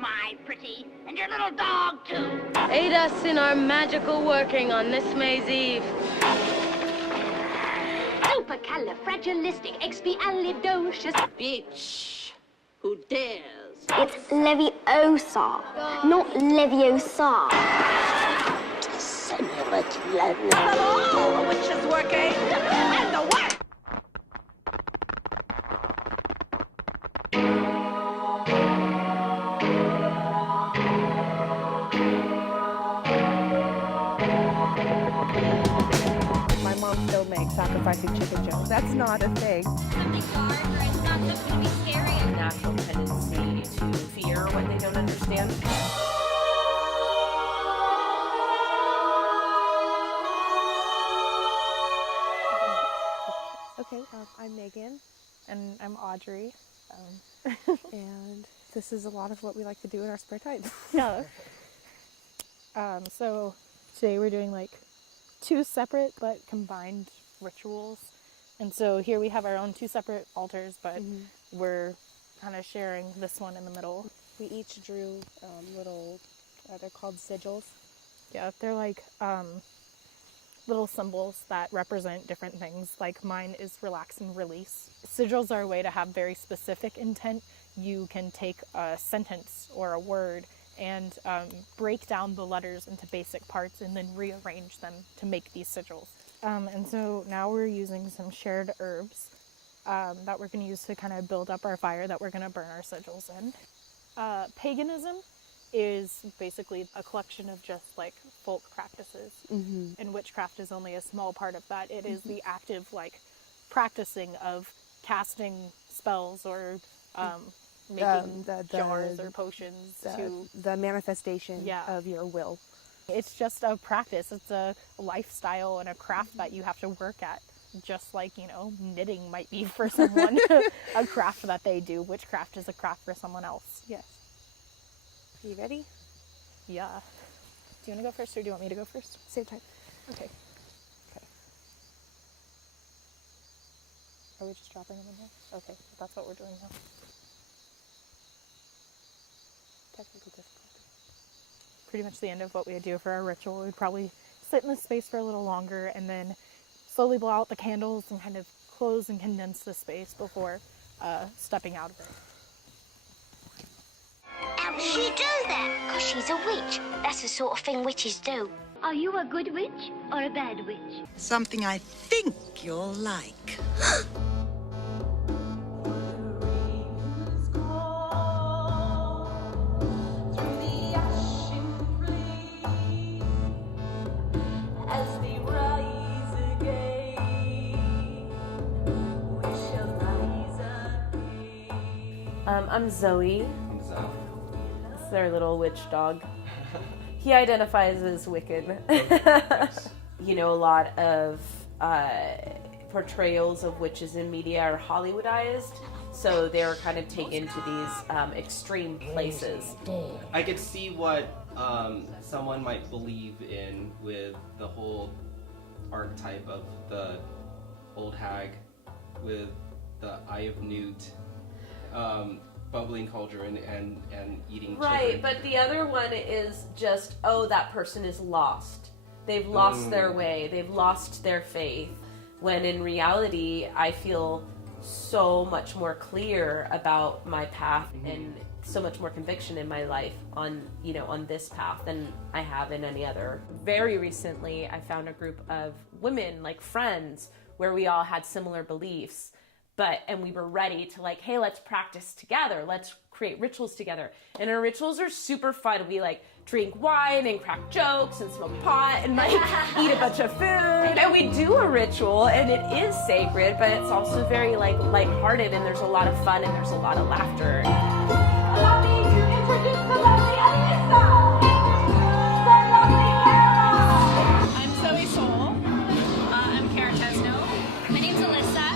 my pretty, and your little dog, too. Aid us in our magical working on this May's Eve. Supercalifragilisticexpialidocious. Bitch, who dares? It's Leviosa, not Leviosa. Hello, the witch is working, and the work. My mom still makes sacrificing chicken jokes. That's not a thing. Something dark, or it's not just going to be scary. Natural tendency to fear what they don't understand. Okay, I'm Megan. And I'm Audrey. And this is a lot of what we like to do in our spare time. Yeah. So today we're doing like 2 separate but combined rituals. And so here we have our own 2 separate altars, but we're kind of sharing this one in the middle. We each drew little, they're called sigils. Yeah, they're like little symbols that represent different things. Like mine is relax and release. Sigils are a way to have very specific intent. You can take a sentence or a word and break down the letters into basic parts and then rearrange them to make these sigils. And so now we're using some shared herbs that we're going to use to kind of build up our fire that we're going to burn our sigils in. Paganism is basically a collection of just like folk practices, and witchcraft is only a small part of that. It is the active like practicing of casting spells or making jars or potions the manifestation of your will. It's just a practice. It's a lifestyle and a craft that you have to work at. Just like, you know, knitting might be for someone a craft that they do. Witchcraft is a craft for someone else. Yes. Are you ready? Yeah. Do you want to go first or do you want me to go first? Same time. Okay. Are we just dropping them in here? Okay, that's what we're doing now. Technical difficulty. Pretty much the end of what we would do for our ritual. We'd probably sit in this space for a little longer and then slowly blow out the candles and kind of close and condense the space before stepping out of it. How does she do that? Because she's a witch. That's the sort of thing witches do. Are you a good witch or a bad witch? Something I think you'll like. I'm Zoe. I'm Zoe. This is our little witch dog. He identifies as wicked. You know, a lot of portrayals of witches in media are Hollywoodized, so they're kind of taken to these extreme places. I could see what someone might believe in with the whole archetype of the old hag with the Eye of Newt, bubbling cauldron and eating children. Right, but the other one is just, oh, that person is lost. They've lost their way. They've lost their faith. When in reality, I feel so much more clear about my path and so much more conviction in my life on, you know, on this path than I have in any other. Very recently, I found a group of women, like friends, where we all had similar beliefs. And we were ready to like, hey, let's practice together. Let's create rituals together. And our rituals are super fun. We like drink wine and crack jokes and smoke pot and like eat a bunch of food. And we do a ritual and it is sacred, but it's also very like lighthearted and there's a lot of fun and there's a lot of laughter. Allow me to introduce the lovely Alyssa! The lovely Kara! I'm Zoe Soul. I'm Kara Tesno. My name's Alyssa.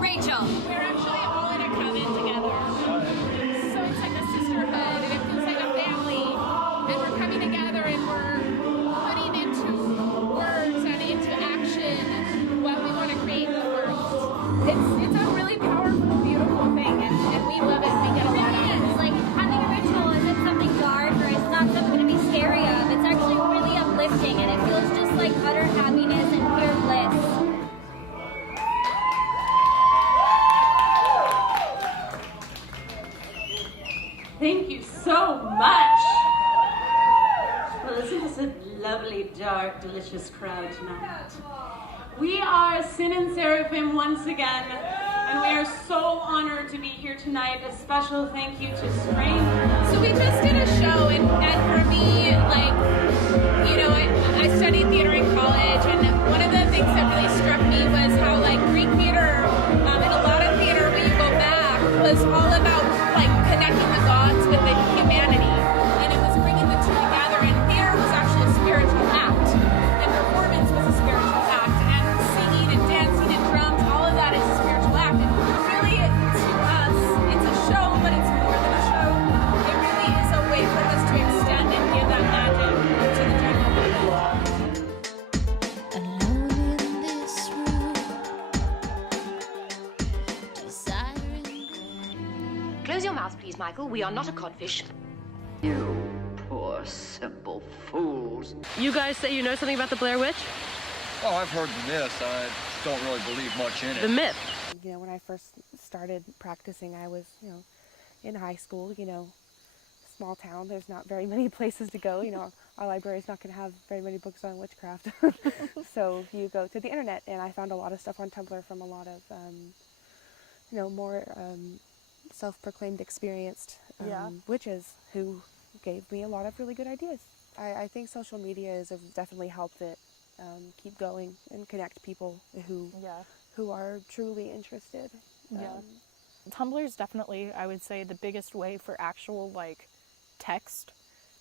Rachel. We're actually all in a coven together. So it's like a sisterhood and it feels like a family. And we're coming together and we're putting into words and into action what we want to create in the world. It's a really powerful, beautiful thing and we love it. We get a lot out of it. It's like having a ritual is its Thank you so much. Well, isn't this a lovely, dark, delicious crowd tonight? We are Sin and Seraphim once again, and we are so honored to be here tonight. A special thank you to Spring. So we just did a show, and for me, like, you know, I studied theater in college, and one of the things that really struck me was how, like, Greek theater, and a lot of theater, when you go back, was all about, like, connecting the gods with the humanity, and it was bringing the two together, and theater was actually a spiritual act, and performance was a spiritual act, and singing and dancing and drums, all of that is a spiritual act, and really, to us, it's a show, but it's more than a show. It really is a way for us to extend and give that magic to the general public. Close your mouth, please, Michael. We are not a codfish. You poor, simple fools. You guys say you know something about the Blair Witch? Oh, I've heard the myth. I don't really believe much in it. The myth. You know, when I first started practicing, I was, you know, in high school, you know, small town. There's not very many places to go. You know, our library's not going to have very many books on witchcraft. So you go to the internet, and I found a lot of stuff on Tumblr from a lot of, you know, more self-proclaimed experienced witches who gave me a lot of really good ideas. I think social media has definitely helped it keep going and connect people who are truly interested. Tumblr is definitely, I would say, the biggest way for actual, like, text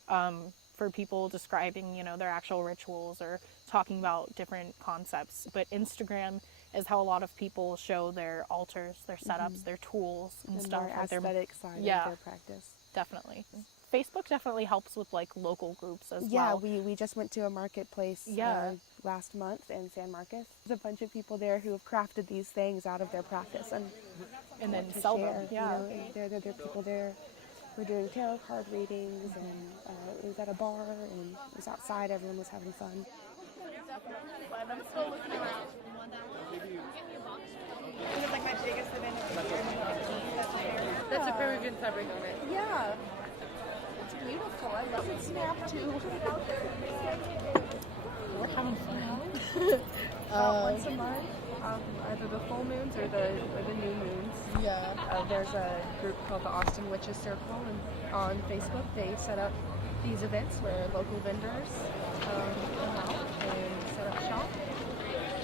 for people describing, you know, their actual rituals or talking about different concepts. But Instagram is how a lot of people show their altars, their setups, their tools and stuff. More aesthetic side of their practice. Definitely. Facebook definitely helps with, like, local groups as well. Yeah, we just went to a marketplace last month in San Marcos. There's a bunch of people there who have crafted these things out of their practice and then sell them. Yeah, you know, there are people there who are doing tarot card readings, and it was at a bar, and it was outside. Everyone was having fun. I'm still looking around. This is like my biggest event of the year. That's a Peruvian fabric on it. Yeah. It's beautiful. I love it. Snap too. We're having fun. Once a month, either the full moons or the new moons. Yeah. There's a group called the Austin Witches Circle, and on Facebook they set up these events where local vendors come out and set up shop.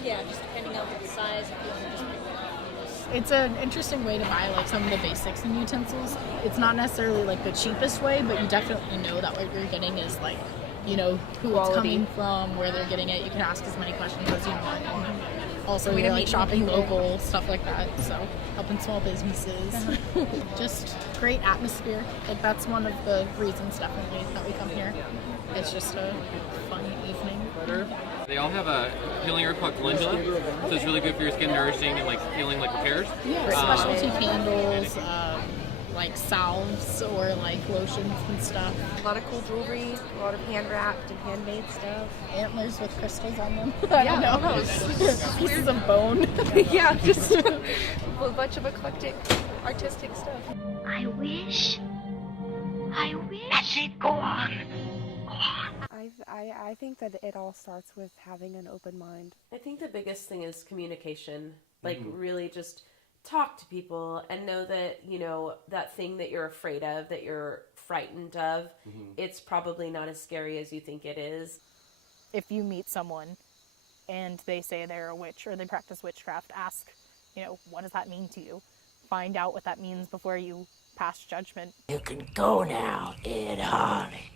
Yeah, just depending on the size, if you want to just pick it up. It's an interesting way to buy, like, some of the basics and utensils. It's not necessarily, like, the cheapest way, but you definitely know that what you're getting is, like, you know, who Quality. it's coming from, where they're getting it. You can ask as many questions as you want. And also, We you're, can like, meet shopping people. local, stuff like that. So, helping small businesses. Just great atmosphere. Like, that's one of the reasons, definitely, that we come here. It's just a fun evening. They all have a healing herb called calendula, so it's really good for your skin, nourishing and, like, healing, like, repairs. Yeah, specialty candles, like salves or like lotions and stuff. A lot of cool jewelry, a lot of hand wrapped and handmade stuff. Antlers with crystals on them. Yeah, I don't know. Pieces of bone. Yeah, just a bunch of eclectic, artistic stuff. I wish. That's it, go on. I think that it all starts with having an open mind. I think the biggest thing is communication. Like, really just talk to people and know that, you know, that thing that you're afraid of, that you're frightened of, it's probably not as scary as you think it is. If you meet someone and they say they're a witch or they practice witchcraft, ask, you know, what does that mean to you? Find out what that means before you pass judgment. You can go now, Ed Harley.